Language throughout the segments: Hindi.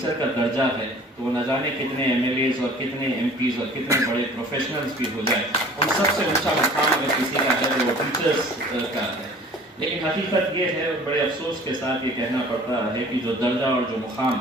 टीचर का दर्जा है तो वो न जाने कितने MLAs और कितने MPs और कितने बड़े प्रोफेशनल्स भी हो जाए, उन सबसे ऊंचा मुकाम अगर किसी का है तो वो टीचर्स का है। लेकिन हकीकत ये है, और बड़े अफसोस के साथ ये कहना पड़ता है, कि जो दर्जा और जो मुकाम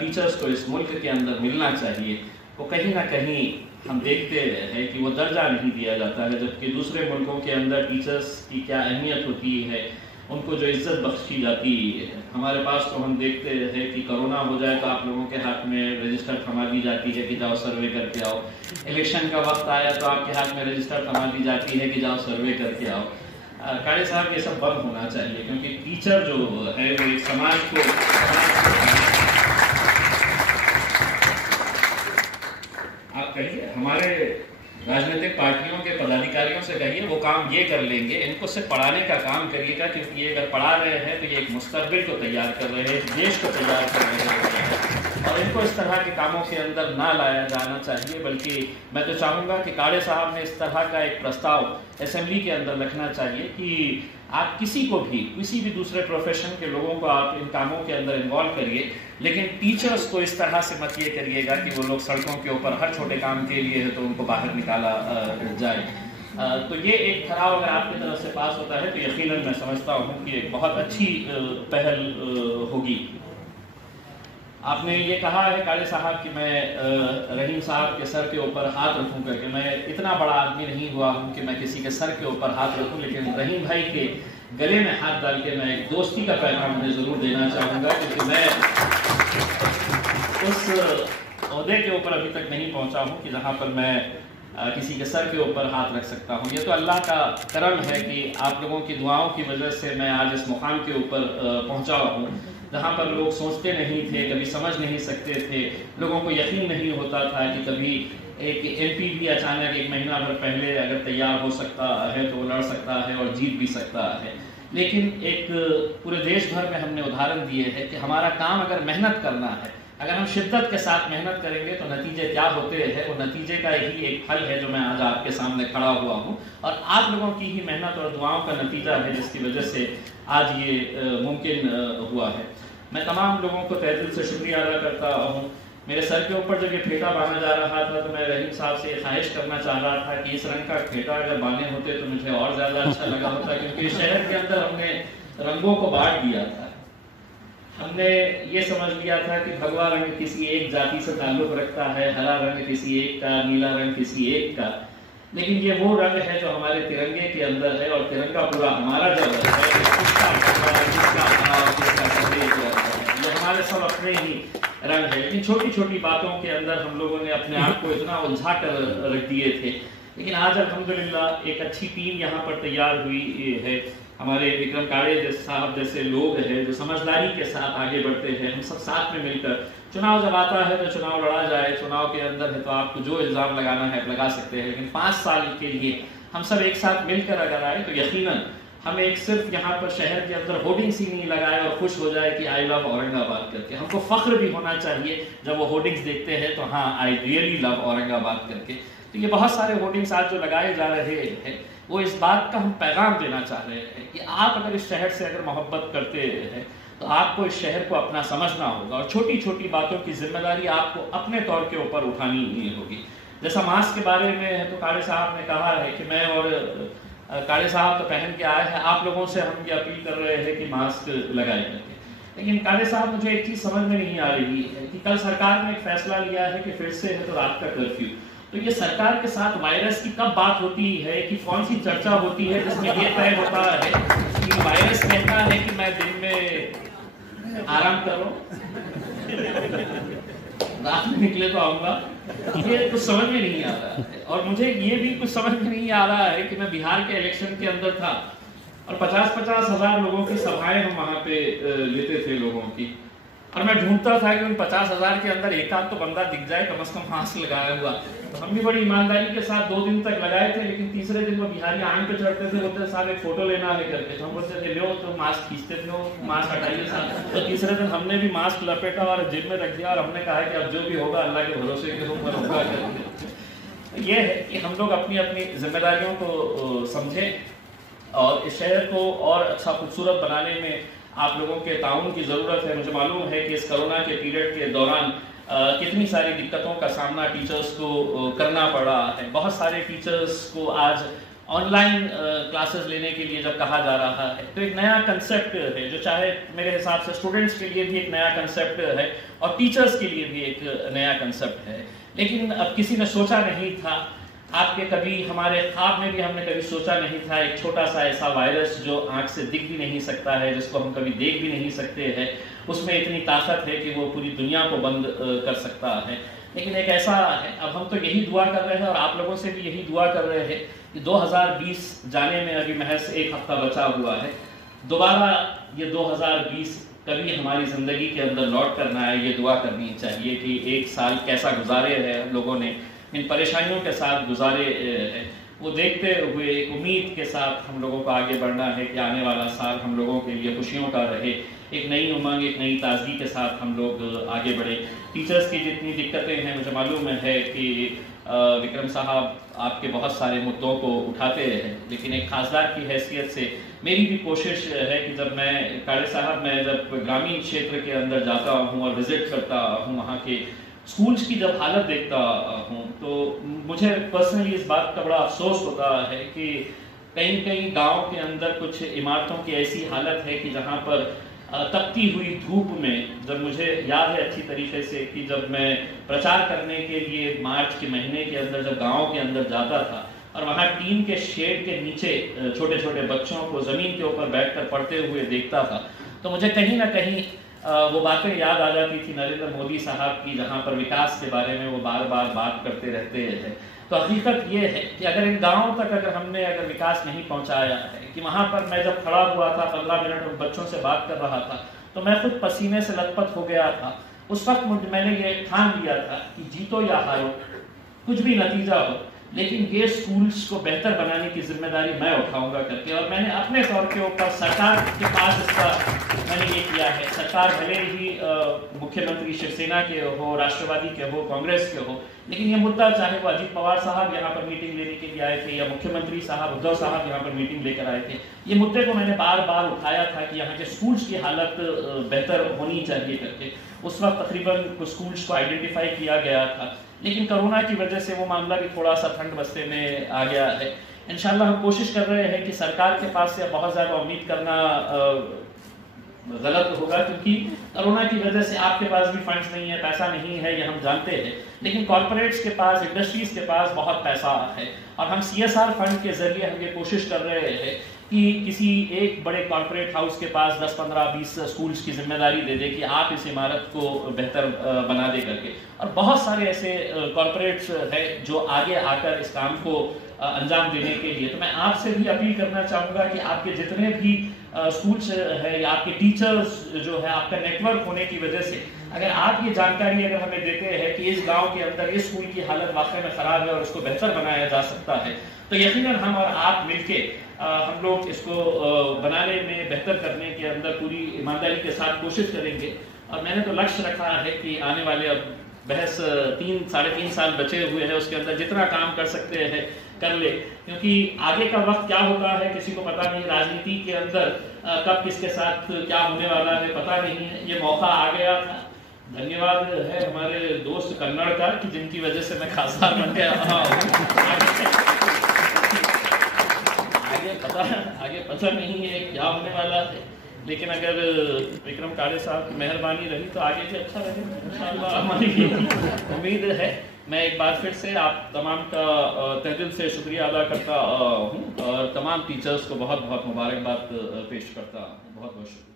टीचर्स को इस मुल्क के अंदर मिलना चाहिए, वो कहीं ना कहीं हम देखते हैं कि वो दर्जा नहीं दिया जाता है। जबकि दूसरे मुल्कों के अंदर टीचर्स की क्या अहमियत होती है, उनको जो इज्जत बख्शी जाती है। हमारे पास तो हम देखते हैं कि कोरोना हो जाए तो आप लोगों के हाथ में रजिस्टर थमा दी जाती है कि जाओ सर्वे करके आओ। इलेक्शन का वक्त आया तो आपके हाथ में रजिस्टर थमा दी जाती है कि जाओ सर्वे करके आओ। कारे साहब, ये सब बंद होना चाहिए, क्योंकि टीचर जो है वो एक समाज को आप कहिए, हमारे राजनीतिक पार्टियों के पदाधिकारियों से कहिए वो काम ये कर लेंगे, इनको सिर्फ पढ़ाने का काम करिएगा, क्योंकि ये अगर पढ़ा रहे हैं तो ये एक मुस्तकबिल को तैयार कर रहे हैं, देश को तैयार कर रहे हैं, और इनको इस तरह के कामों के अंदर ना लाया जाना चाहिए। बल्कि मैं तो चाहूँगा कि काड़े साहब ने इस तरह का एक प्रस्ताव असेंबली के अंदर रखना चाहिए कि आप किसी को भी, किसी भी दूसरे प्रोफेशन के लोगों को आप इन कामों के अंदर इन्वॉल्व करिए, लेकिन टीचर्स को इस तरह से मत ये करिएगा कि वो लोग सड़कों के ऊपर हर छोटे काम के लिए है तो उनको बाहर निकाला जाए। तो ये एक ठहराव अगर आपकी तरफ से पास होता है तो यकीनन मैं समझता हूँ कि एक बहुत अच्छी पहल होगी। आपने ये कहा है काले साहब कि मैं रहीम साहब के सर के ऊपर हाथ रखूं करके। मैं इतना बड़ा आदमी नहीं हुआ हूं कि मैं किसी के सर के ऊपर हाथ रखूं, लेकिन रहीम भाई के गले में हाथ डाल के मैं एक दोस्ती का पैगाम उन्हें जरूर देना चाहूँगा, क्योंकि मैं उस ओहदे के ऊपर अभी तक नहीं पहुँचा हूँ कि जहाँ पर मैं किसी के सर के ऊपर हाथ रख सकता हूँ। ये तो अल्लाह का करम है कि आप लोगों की दुआओं की वजह से मैं आज इस मुकाम के ऊपर पहुँचा हूँ, जहाँ पर लोग सोचते नहीं थे, कभी समझ नहीं सकते थे, लोगों को यकीन नहीं होता था कि कभी एक MP भी अचानक एक महीना भर पहले अगर तैयार हो सकता है तो वो लड़ सकता है और जीत भी सकता है। लेकिन एक पूरे देश भर में हमने उदाहरण दिए हैं कि हमारा काम अगर मेहनत करना है, अगर हम शिद्दत के साथ मेहनत करेंगे तो नतीजे क्या होते हैं, वो नतीजे का ही एक फल है जो मैं आज आपके सामने खड़ा हुआ हूँ, और आप लोगों की ही मेहनत और दुआओं का नतीजा है जिसकी वजह से आज ये मुमकिन हुआ है। मैं तमाम लोगों को तहे दिल से शुक्रिया अदा करता हूँ। मेरे सर के ऊपर जब ये फेटा बांधा जा रहा था तो मैं रहीम साहब से ख्वाहिश करना चाह रहा था कि इस रंग का फेटा अगर बांधे होते तो मुझे और ज़्यादा अच्छा लगा होता, क्योंकि शहर के अंदर हमने रंगों को बांट दिया था। हमने ये समझ लिया था कि भगवा रंग किसी एक जाति से ताल्लुक़ रखता है, हरा रंग किसी एक का, नीला रंग किसी एक का, लेकिन ये वो रंग है जो हमारे तिरंगे के अंदर है, और तिरंगा पूरा हमारा जब है, ये हमारे सब अपने ही रंग है। लेकिन छोटी छोटी बातों के अंदर हम लोगों ने अपने आप को इतना उलझा कर रख दिए थे। लेकिन आज अल्हम्दुलिल्लाह एक अच्छी टीम यहाँ पर तैयार हुई है। हमारे विक्रम काड़े साहब जैसे लोग हैं जो समझदारी के साथ आगे बढ़ते हैं। हम सब साथ में मिलकर, चुनाव जब आता है तो चुनाव लड़ा जाए, चुनाव के अंदर है तो आपको जो इल्ज़ाम लगाना है लगा सकते हैं, लेकिन 5 साल के लिए हम सब एक साथ मिलकर अगर आए तो यकीनन हम एक सिर्फ यहाँ पर शहर के अंदर होर्डिंग्स ही नहीं लगाए और खुश हो जाए कि आई लव औरंगाबाद करके। हमको फख्र भी होना चाहिए जब वो होर्डिंग्स देखते हैं तो हाँ, आई रियली लव औरंगाबाद करके। तो ये बहुत सारे होर्डिंग्स आज जो लगाए जा रहे हैं वो इस बात का हम पैगाम देना चाह रहे हैं कि आप अगर इस शहर से अगर मोहब्बत करते हैं तो आपको इस शहर को अपना समझना होगा, और छोटी छोटी बातों की जिम्मेदारी आपको अपने तौर के ऊपर उठानी होगी। जैसा मास्क के बारे में है तो काड़े साहब ने कहा है कि मैं और काड़े साहब तो पहन के आए हैं, आप लोगों से हम ये अपील कर रहे हैं कि मास्क लगाए करके। लेकिन काड़े साहब, मुझे एक चीज़ समझ में नहीं आ रही है कि कल सरकार ने एक फैसला लिया है कि फिर से है तो रात का कर्फ्यू, तो ये सरकार के साथ वायरस की कब बात होती है, कि कौन सी चर्चा होती है जिसमें ये तय होता है कि वायरस कहता है कि मैं दिन में आराम करो, रात में निकले तो आऊंगा। ये कुछ समझ में नहीं आ रहा है। और मुझे ये भी कुछ समझ में नहीं आ रहा है कि मैं बिहार के इलेक्शन के अंदर था और 50-50 हज़ार लोगों की सभाएं हम वहाँ पे लेते थे लोगों की, और मैं ढूंढता था कि उन 50,000 के अंदर एक आध तो बंदा दिख जाए कम से कम मास्क लगाया हुआ। तो हम भी बड़ी ईमानदारी के साथ 2 दिन तक लगाए थे, लेकिन तीसरे दिन वो बिहारी आंख पे चढ़ते थे, बोलते साहब एक फोटो लेना है करके। तो हम बोलते थे लो, तो मास्क खींचते थे, मास्क हटाइए साहब। तो तीसरे दिन हमने भी मास्क लपेटा और जेब में रख दिया, और हमने कहा कि अब जो भी होगा अल्लाह के भरोसे के ऊपर होगा करके। ये है कि हम लोग अपनी अपनी जिम्मेदारियों को समझें और इस शहर को और अच्छा खूबसूरत बनाने में आप लोगों के ताउन की ज़रूरत है। मुझे मालूम है कि इस कोरोना के पीरियड के दौरान कितनी सारी दिक्कतों का सामना टीचर्स को करना पड़ा है। बहुत सारे टीचर्स को आज ऑनलाइन क्लासेस लेने के लिए जब कहा जा रहा है तो एक नया कंसेप्ट है जो चाहे मेरे हिसाब से स्टूडेंट्स के लिए भी एक नया कंसेप्ट है और टीचर्स के लिए भी एक नया कंसेप्ट है। लेकिन अब किसी ने सोचा नहीं था, आपके कभी हमारे ख्वाब में भी हमने कभी सोचा नहीं था, एक छोटा सा ऐसा वायरस जो आंख से दिख भी नहीं सकता है, जिसको हम कभी देख भी नहीं सकते हैं, उसमें इतनी ताकत है कि वो पूरी दुनिया को बंद कर सकता है। लेकिन एक ऐसा है, अब हम तो यही दुआ कर रहे हैं और आप लोगों से भी यही दुआ कर रहे हैं कि 2020 जाने में अभी महज एक हफ्ता बचा हुआ है। दोबारा ये 2020 कभी हमारी ज़िंदगी के अंदर लौट करना है, ये दुआ करनी चाहिए कि एक साल कैसा गुजारे हैं लोगों ने, इन परेशानियों के साथ गुजारे हैं, वो देखते हुए एक उम्मीद के साथ हम लोगों को आगे बढ़ना है कि आने वाला साल हम लोगों के लिए खुशियों का रहे, एक नई उमंग, एक नई ताजगी के साथ हम लोग आगे बढ़े। टीचर्स की जितनी दिक्कतें हैं, मुझे मालूम है कि विक्रम साहब आपके बहुत सारे मुद्दों को उठाते हैं, लेकिन एक खासदार की हैसियत से मेरी भी कोशिश है कि जब मैं काले साहब मैं जब ग्रामीण क्षेत्र के अंदर जाता हूँ और विजिट करता हूँ, वहाँ के स्कूल्स की जब हालत देखता हूँ तो मुझे पर्सनली इस बात का बड़ा अफसोस होता है कि कहीं कहीं गांव के अंदर कुछ इमारतों की ऐसी हालत है कि जहाँ पर तपती हुई धूप में, जब मुझे याद है अच्छी तरीके से कि जब मैं प्रचार करने के लिए मार्च के महीने के अंदर जब गाँव के अंदर जाता था और वहाँ टीन के शेड के नीचे छोटे छोटे बच्चों को ज़मीन के ऊपर बैठकर पढ़ते हुए देखता था, तो मुझे कहीं ना कहीं वो बातें याद आ जाती थी नरेंद्र मोदी साहब की, जहाँ पर विकास के बारे में वो बार बार बात करते रहते हैं। तो हकीकत ये है कि अगर इन गाँव तक हमने विकास नहीं पहुँचाया है, कि वहाँ पर मैं जब खड़ा हुआ था 15 मिनट उन बच्चों से बात कर रहा था तो मैं खुद पसीने से लथपथ हो गया था। उस वक्त मैंने ये ठान लिया था कि जीतो या हारो, कुछ भी नतीजा हो, लेकिन ये स्कूल्स को बेहतर बनाने की जिम्मेदारी मैं उठाऊंगा करके। और मैंने अपने तौर के ऊपर सरकार के पास इसका मैंने ये किया है। सरकार भले ही मुख्यमंत्री शिवसेना के हो, राष्ट्रवादी के हो, कांग्रेस के हो, लेकिन ये मुद्दा चाहे वो अजीत पवार साहब यहाँ पर मीटिंग लेने के लिए आए थे या मुख्यमंत्री साहब उद्धव साहब यहाँ पर मीटिंग लेकर आए थे, ये मुद्दे को मैंने बार बार उठाया था कि यहाँ के स्कूल्स की हालत बेहतर होनी चाहिए करके। उस वक्त तकरीबन कुछ स्कूल्स को आइडेंटिफाई किया गया था, लेकिन कोरोना की वजह से वो मामला भी थोड़ा सा ठंड बस्ते में आ गया है। इंशाल्लाह हम कोशिश कर रहे हैं कि सरकार के पास से बहुत ज़्यादा उम्मीद करना गलत होगा, क्योंकि कोरोना की वजह से आपके पास भी फंड्स नहीं है, पैसा नहीं है, ये हम जानते हैं, लेकिन कॉर्पोरेट्स के पास, इंडस्ट्रीज के पास बहुत पैसा है और हम CSR फंड के जरिए हम ये कोशिश कर रहे हैं कि किसी एक बड़े कॉर्पोरेट हाउस के पास 10, 15, 20 स्कूल्स की जिम्मेदारी दे दे कि आप इस इमारत को बेहतर बना दे करके। और बहुत सारे ऐसे कॉर्पोरेट्स हैं जो आगे आकर इस काम को अंजाम देने के लिए, तो मैं आपसे भी अपील करना चाहूँगा कि आपके जितने भी स्कूल्स है या आपके टीचर्स जो है, आपका नेटवर्क होने की वजह से अगर आप ये जानकारी अगर हमें देते हैं कि इस गांव के अंदर इस स्कूल की हालत वाकई में ख़राब है और इसको बेहतर बनाया जा सकता है, तो यकीनन हम और आप मिलके हम लोग इसको बनाने में, बेहतर करने के अंदर पूरी ईमानदारी के साथ कोशिश करेंगे। और मैंने तो लक्ष्य रखा है कि आने वाले अब बहस 3-3.5 साल बचे हुए हैं, उसके अंदर जितना काम कर सकते हैं कर ले, क्योंकि आगे का वक्त क्या होता है किसी को पता नहीं। राजनीति के अंदर कब किसके साथ क्या होने वाला है पता नहीं है। ये मौका आ गया था, धन्यवाद है हमारे दोस्त कन्नड़ का कि जिनकी वजह से मैं खासदार बन गया। आगे पता नहीं है क्या होने वाला है, लेकिन अगर विक्रम काले साहब की मेहरबानी रही तो आगे से अच्छा रहेगा इंशाअल्लाह, हमारी उम्मीद है। मैं एक बार फिर से आप तमाम का तहे दिल से शुक्रिया अदा करता हूँ और तमाम टीचर्स को बहुत बहुत मुबारकबाद पेश करता हूँ। बहुत बहुत शुक्रिया।